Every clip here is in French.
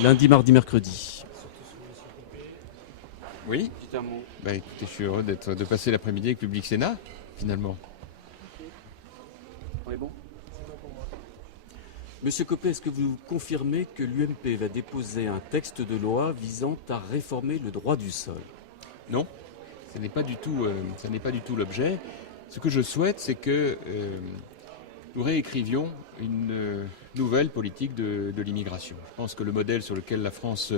lundi, mardi, mercredi. Oui. Écoutez, je suis heureux de passer l'après-midi avec Public Sénat, finalement. On est bon. Monsieur Copé, est-ce que vous confirmez que l'UMP va déposer un texte de loi visant à réformer le droit du sol? Non, ce n'est pas du tout, l'objet. Ce que je souhaite, c'est que nous réécrivions une nouvelle politique de l'immigration. Je pense que le modèle sur lequel la France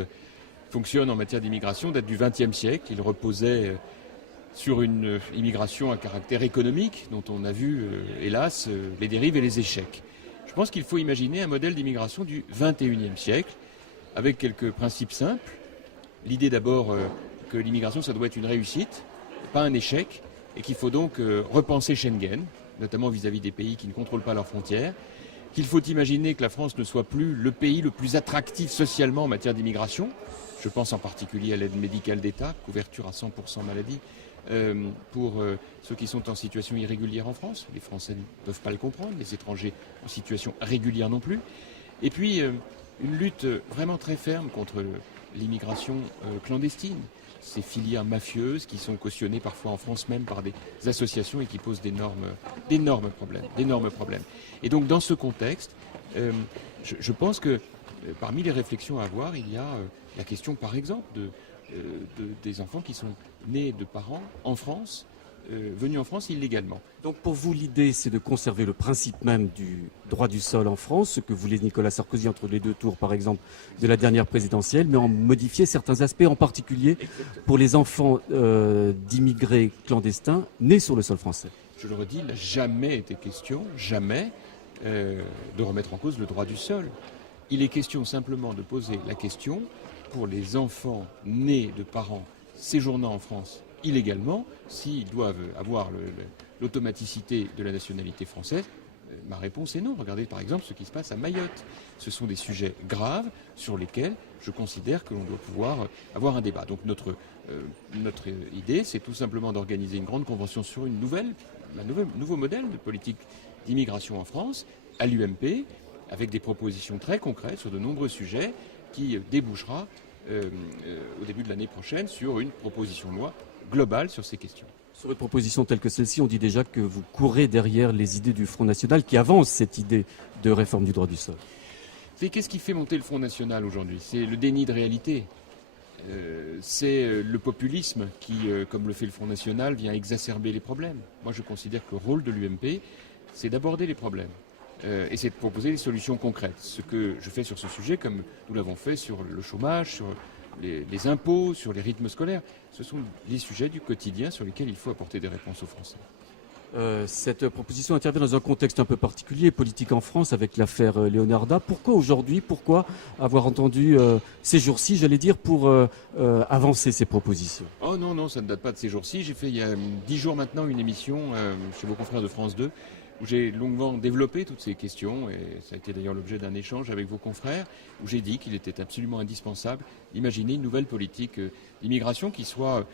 fonctionne en matière d'immigration date du XXe siècle. Il reposait sur une immigration à caractère économique, dont on a vu, hélas, les dérives et les échecs. Je pense qu'il faut imaginer un modèle d'immigration du XXIe siècle, avec quelques principes simples. L'idée d'abord que l'immigration, ça doit être une réussite, pas un échec, et qu'il faut donc repenser Schengen, notamment vis-à-vis des pays qui ne contrôlent pas leurs frontières, qu'il faut imaginer que la France ne soit plus le pays le plus attractif socialement en matière d'immigration. Je pense en particulier à l'aide médicale d'État, couverture à 100% maladie, pour ceux qui sont en situation irrégulière en France. Les Français ne peuvent pas le comprendre, les étrangers en situation régulière non plus. Et puis, une lutte vraiment très ferme contre l'immigration clandestine, ces filières mafieuses qui sont cautionnées parfois en France même par des associations et qui posent d'énormes problèmes. Et donc, dans ce contexte, je pense que parmi les réflexions à avoir, il y a la question, par exemple, des enfants qui sont nés de parents en France, venus en France illégalement. Donc pour vous, l'idée, c'est de conserver le principe même du droit du sol en France, ce que voulait Nicolas Sarkozy entre les deux tours, par exemple, de la dernière présidentielle, mais en modifier certains aspects, en particulier pour les enfants d'immigrés clandestins nés sur le sol français. Je le redis, il n'a jamais été question, de remettre en cause le droit du sol. Il est question simplement de poser la question pour les enfants nés de parents séjournant en France illégalement, s'ils doivent avoir l'automaticité de la nationalité française. Ma réponse est non. Regardez par exemple ce qui se passe à Mayotte. Ce sont des sujets graves sur lesquels je considère que l'on doit pouvoir avoir un débat. Donc notre idée, c'est tout simplement d'organiser une grande convention sur un nouveau modèle de politique d'immigration en France, à l'UMP, avec des propositions très concrètes sur de nombreux sujets qui débouchera au début de l'année prochaine sur une proposition de loi globale sur ces questions. Sur une proposition telle que celle-ci, on dit déjà que vous courez derrière les idées du Front National qui avance cette idée de réforme du droit du sol. Qu'est-ce qui fait monter le Front National aujourd'hui? C'est le déni de réalité. C'est le populisme qui, comme le fait le Front National, vient exacerber les problèmes. Moi, je considère que le rôle de l'UMP, c'est d'aborder les problèmes. Et c'est de proposer des solutions concrètes. Ce que je fais sur ce sujet, comme nous l'avons fait sur le chômage, sur les impôts, sur les rythmes scolaires, ce sont les sujets du quotidien sur lesquels il faut apporter des réponses aux Français. Cette proposition intervient dans un contexte un peu particulier, politique en France, avec l'affaire Leonarda. Pourquoi aujourd'hui? Pourquoi avoir entendu ces jours-ci, j'allais dire, pour avancer ces propositions? Oh non, ça ne date pas de ces jours-ci. J'ai fait il y a 10 jours maintenant une émission chez vos confrères de France 2 où j'ai longuement développé toutes ces questions, et ça a été d'ailleurs l'objet d'un échange avec vos confrères, où j'ai dit qu'il était absolument indispensable d'imaginer une nouvelle politique d'immigration qui soit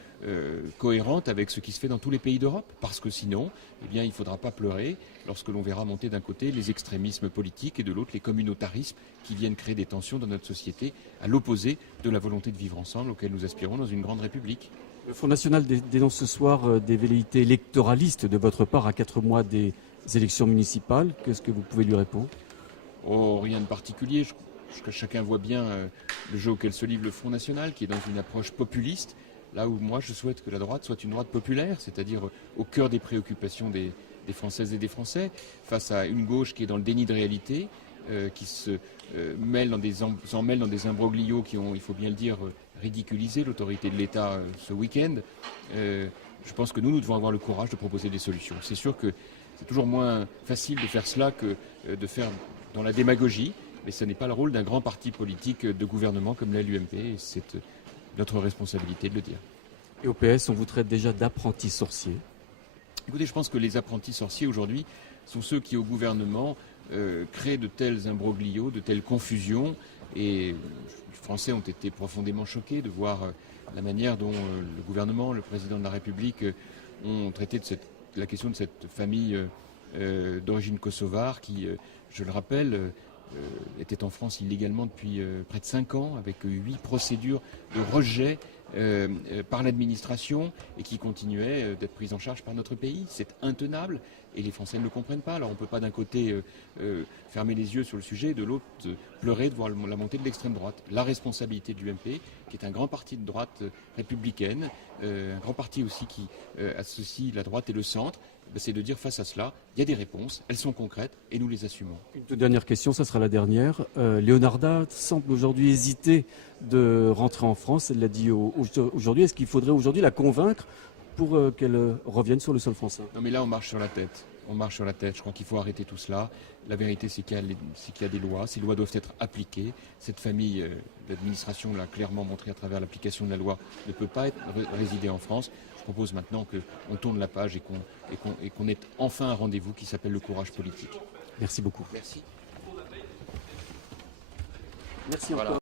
cohérente avec ce qui se fait dans tous les pays d'Europe, parce que sinon, il ne faudra pas pleurer lorsque l'on verra monter d'un côté les extrémismes politiques et de l'autre les communautarismes qui viennent créer des tensions dans notre société, à l'opposé de la volonté de vivre ensemble auquel nous aspirons dans une grande république. Le Front National dénonce ce soir des velléités électoralistes de votre part à 4 mois des élections municipales. Qu'est-ce que vous pouvez lui répondre? Oh, rien de particulier. Chacun voit bien le jeu auquel se livre le Front National, qui est dans une approche populiste, là où moi je souhaite que la droite soit une droite populaire, c'est-à-dire au cœur des préoccupations des Françaises et des Français, face à une gauche qui est dans le déni de réalité, qui se mêle s'en mêle dans des imbroglios qui ont, il faut bien le dire, ridiculisé l'autorité de l'État ce week-end. Je pense que nous devons avoir le courage de proposer des solutions. C'est sûr que c'est toujours moins facile de faire cela que de faire dans la démagogie, mais ce n'est pas le rôle d'un grand parti politique de gouvernement comme l'est l'UMP, et c'est notre responsabilité de le dire. Et au PS, on vous traite déjà d'apprentis sorciers. Écoutez, je pense que les apprentis sorciers aujourd'hui sont ceux qui, au gouvernement, créent de tels imbroglios, de telles confusions, et les Français ont été profondément choqués de voir la manière dont le gouvernement, le président de la République ont traité de la question de cette famille d'origine kosovare qui, je le rappelle, était en France illégalement depuis près de 5 ans, avec 8 procédures de rejet par l'administration et qui continuait d'être prise en charge par notre pays. C'est intenable et les Français ne le comprennent pas. Alors on ne peut pas d'un côté fermer les yeux sur le sujet et de l'autre pleurer de voir la montée de l'extrême droite. La responsabilité de l'UMP, qui est un grand parti de droite républicaine, un grand parti aussi qui associe la droite et le centre, c'est de dire face à cela, il y a des réponses, elles sont concrètes et nous les assumons. Une toute dernière question, ça sera la dernière. Leonarda semble aujourd'hui hésiter de rentrer en France, elle l'a dit aujourd'hui. Est-ce qu'il faudrait aujourd'hui la convaincre pour qu'elle revienne sur le sol français? Non mais là on marche sur la tête. On marche sur la tête. Je crois qu'il faut arrêter tout cela. La vérité, c'est qu'il y a des lois. Ces lois doivent être appliquées. Cette famille d'administration l'a clairement montré à travers l'application de la loi, ne peut pas résider en France. Je propose maintenant qu'on tourne la page et qu'on ait enfin un rendez-vous qui s'appelle le courage politique. Merci beaucoup. Merci. Merci voilà. encore.